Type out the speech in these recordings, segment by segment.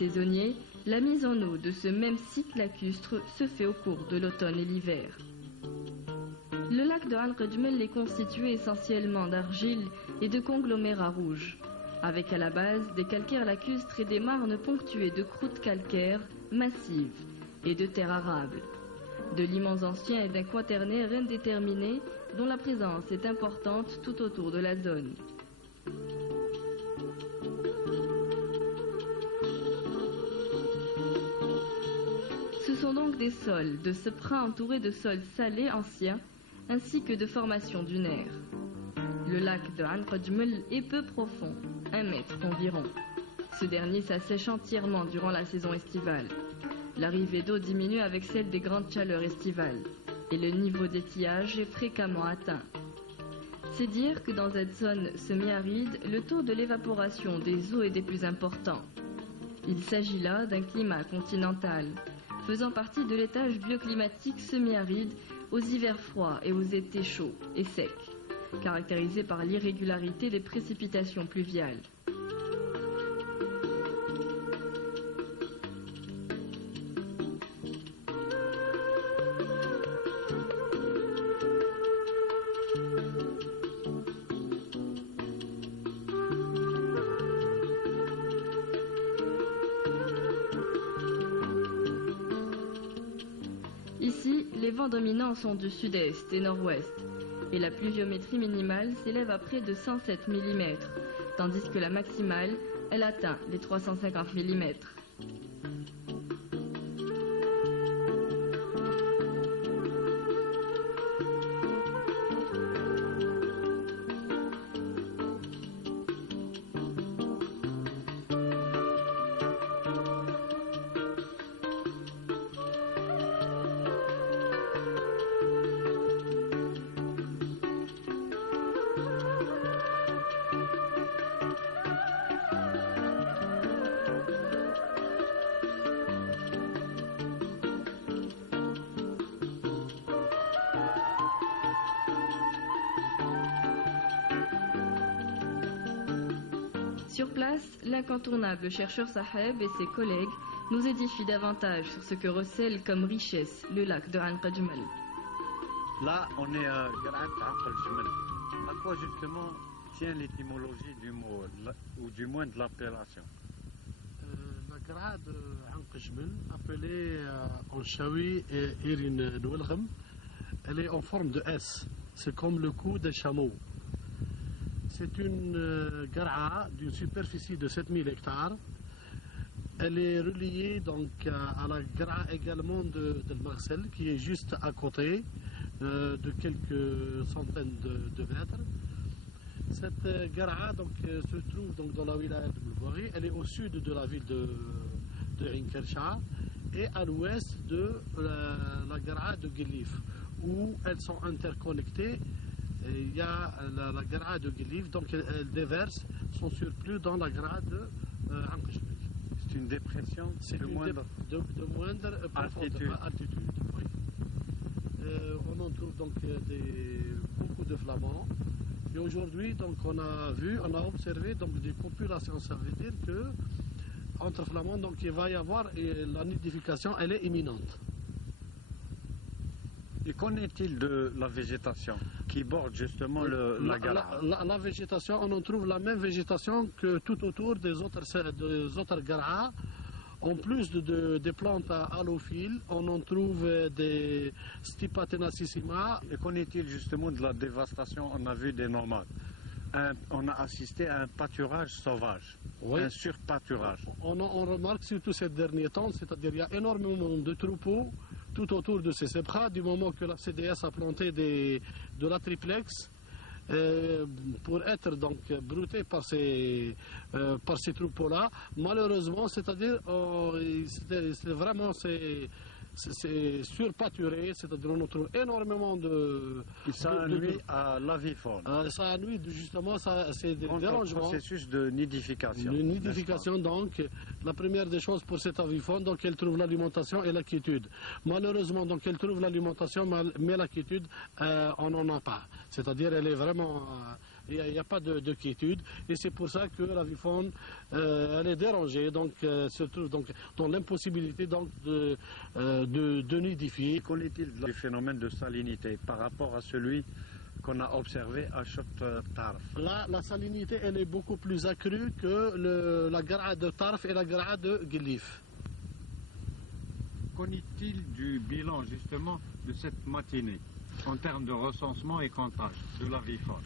saisonnier, la mise en eau de ce même site lacustre se fait au cours de l'automne et l'hiver. Le lac de Al-Qajmel est constitué essentiellement d'argile et de conglomérats rouges, avec à la base des calcaires lacustres et des marnes ponctuées de croûtes calcaires massives et de terres arables, de limons anciens et d'un quaternaire indéterminé dont la présence est importante tout autour de la zone. Ce sont donc des sols de sepra entourés de sols salés anciens ainsi que de formations dunaires. Le lac de Al-Qajmel est peu profond, 1 mètre environ. Ce dernier s'assèche entièrement durant la saison estivale. L'arrivée d'eau diminue avec celle des grandes chaleurs estivales et le niveau d'étiage est fréquemment atteint. C'est dire que dans cette zone semi-aride, le taux de l'évaporation des eaux est des plus importants. Il s'agit là d'un climat continental, faisant partie de l'étage bioclimatique semi-aride aux hivers froids et aux étés chauds et secs, caractérisé par l'irrégularité des précipitations pluviales. Ici, les vents dominants sont du sud-est et nord-ouest, et la pluviométrie minimale s'élève à près de 107 mm, tandis que la maximale, elle atteint les 350 mm. Sur place, l'incontournable chercheur Saheb et ses collègues nous édifient davantage sur ce que recèle comme richesse le lac de Al-Qajmel. Là, on est à Al-Qajmel. À quoi justement tient l'étymologie du mot, ou du moins de l'appellation? La Gra de Al-Qajmel, appelée en chaoui et Irin Nouelgham, elle est en forme de S. C'est comme le cou d'un chameau. C'est une Gra d'une superficie de 7000 hectares. Elle est reliée donc à la Gra également de Marsel, qui est juste à côté de quelques centaines de mètres. Cette Gra donc, se trouve donc, dans la wilaya de Mulbari. Elle est au sud de la ville de Inkersha et à l'ouest de la Gra de Guelif, où elles sont interconnectées. Il y a la Gra de Guelif, donc elle déverse son surplus dans la Gra de Al-Qajmel. C'est une dépression de moindre altitude. Oui. On en trouve donc beaucoup de flamands. Et aujourd'hui, donc on a observé donc des populations. Ça veut dire que entre flamands, donc il va y avoir la nidification, elle est imminente. Et qu'en est-il de la végétation qui borde justement la Gra? La végétation, on en trouve la même végétation que tout autour des autres Gra. En plus des plantes halophiles, on en trouve des Stipa tenacissima. Et qu'en est-il justement de la dévastation? On a vu des nomades. On a assisté à un pâturage sauvage, oui. Un surpâturage. On remarque surtout ces derniers temps, c'est-à-dire il y a énormément de troupeaux tout autour de ces sepras, du moment que la CDS a planté de la triplex pour être donc brouté par ces troupeaux-là. Malheureusement, c'est-à-dire c'est vraiment c'est surpâturé, c'est-à-dire on trouve énormément de... Ça nuit à la vie faune. Ça nuit justement, c'est des dérangements. Un processus de nidification. Une nidification donc, la première des choses pour cette avifaune, donc elle trouve l'alimentation et la quiétude. Malheureusement, donc elle trouve l'alimentation, mais la quiétude, on n'en a pas. C'est-à-dire elle est vraiment Il n'y a pas de quiétude. Et c'est pour ça que la faune elle est dérangée, donc, surtout donc, dans l'impossibilité donc, de nidifier. Qu'en est-il du phénomène de salinité par rapport à celui qu'on a observé à Chott Tarf? Là, la salinité elle est beaucoup plus accrue que la Gara de Tarf et la Gara de Guelif. Qu'en est-il du bilan justement de cette matinée en termes de recensement et comptage de l'avifaune?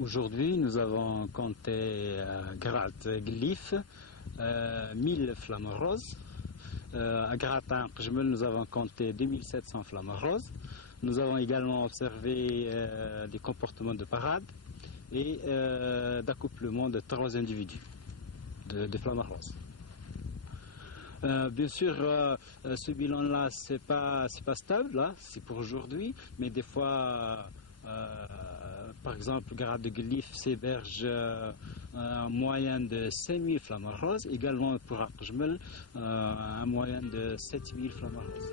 Aujourd'hui, nous avons compté Grat Glif, 1000 flammes roses. À Grat Qjmel, nous avons compté 2700 flammes roses. Nous avons également observé des comportements de parade et d'accouplement de 3 individus de flammes roses. Bien sûr, ce bilan-là, c'est pas stable, là, c'est pour aujourd'hui, mais des fois, par exemple, Gara de Glif s'héberge un moyen de 5000 flammes roses, également pour Qjmel, un moyen de 7000 flammes roses.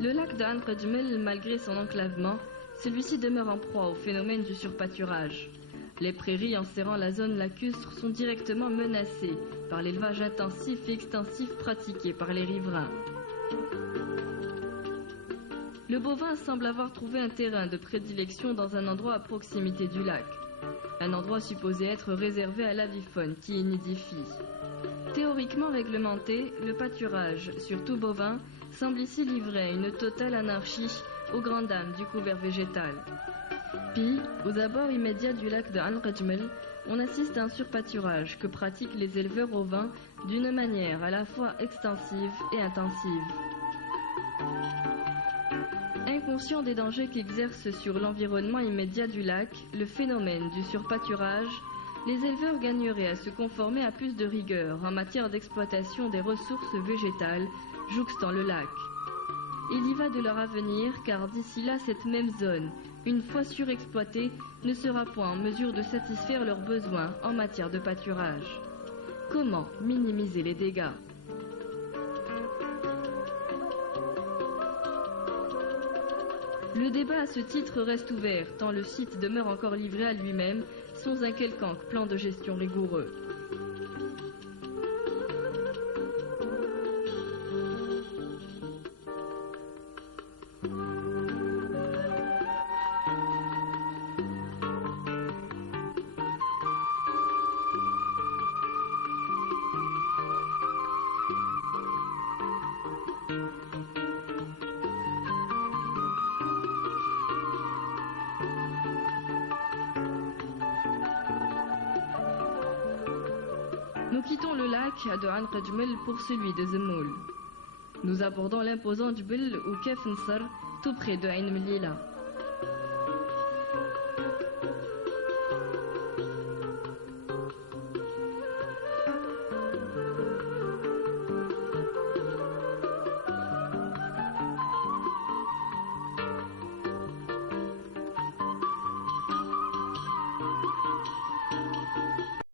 Le lac de Ain Qjmel, malgré son enclavement, celui-ci demeure en proie au phénomène du surpâturage. Les prairies enserrant la zone lacustre sont directement menacées par l'élevage intensif et extensif pratiqué par les riverains. Le bovin semble avoir trouvé un terrain de prédilection dans un endroit à proximité du lac. Un endroit supposé être réservé à l'avifaune qui y nidifie. Théoriquement réglementé, le pâturage, surtout bovin, semble ici livré à une totale anarchie aux grandes dames du couvert végétal. Puis, aux abords immédiats du lac de Ain Qjmel, on assiste à un surpâturage que pratiquent les éleveurs ovins d'une manière à la fois extensive et intensive. Inconscient des dangers qu'exerce sur l'environnement immédiat du lac le phénomène du surpâturage, les éleveurs gagneraient à se conformer à plus de rigueur en matière d'exploitation des ressources végétales jouxtant le lac. Il y va de leur avenir car d'ici là cette même zone, une fois surexploitée, ne sera point en mesure de satisfaire leurs besoins en matière de pâturage. Comment minimiser les dégâts ? Le débat à ce titre reste ouvert tant le site demeure encore livré à lui-même sans un quelconque plan de gestion rigoureux. Nous quittons le lac de Ain Qjmel pour celui de Zemoul. Nous abordons l'imposant Djbel ou Kef Nsar, tout près de Ain Mellila.